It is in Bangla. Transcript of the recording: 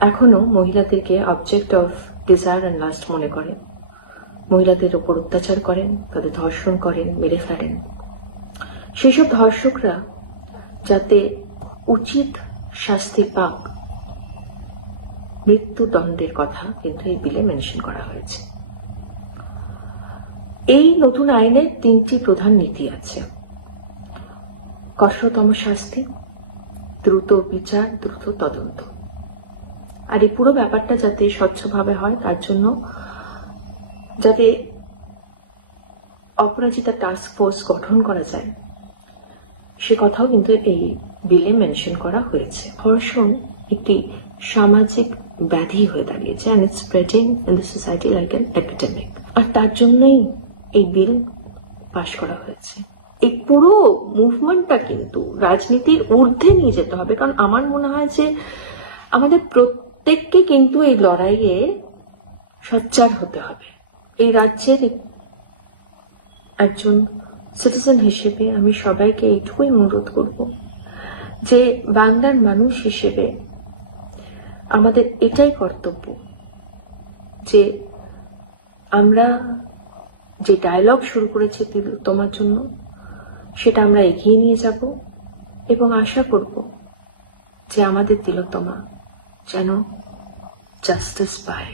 এখনও মহিলাদেরকে object of desire and lust মনে করে। মহিলাদের ওপর অত্যাচার করেন, তাদের ধর্ষণ করেন, মেরে ফেলেন। সেসব ধর্ষকরা যাতে উচিত শাস্তি পাক, মৃত্যুদণ্ডের কথা কিন্তু এই বিলে মেনশন করা হয়েছে। এই নতুন আইনের তিনটি প্রধান নীতি আছে। কঠোরতম শাস্তি, দ্রুত বিচার, দ্রুত তদন্ত। আর এই পুরো ব্যাপারটা যাতে স্বচ্ছভাবে হয়, তার জন্য যাতে অপরাজিতা টাস্ক ফোর্স গঠন করা যায়, সে কথাও কিন্তু এই বিলে মেনশন করা হয়েছে। ধর্ষণ একটি সামাজিক ব্যাধি হয়ে দাঁড়িয়েছে and it's spreading in the society like an epidemic আর তার জন্যই এই বিল পাশ করা হয়েছে। এই পুরো মুভমেন্টটা কিন্তু রাজনীতির ঊর্ধ্বে নিয়ে যেতে হবে, কারণ আমার মনে হয় যে আমাদের প্রত্যেককে কিন্তু এই লড়াইয়ে সচ্চার হতে হবে। এই রাজ্যের একজন সিটিজেন হিসেবে আমি সবাইকে এইটুকুই অনুরোধ করব যে বাংলার মানুষ হিসেবে আমাদের এটাই কর্তব্য যে আমরা যে ডায়লগ শুরু করেছি তোমার জন্য, সেটা আমরা এগিয়ে নিয়ে যাব এবং আশা করব যে আমাদের তিলোত্তমা যেন জাস্টিস পায়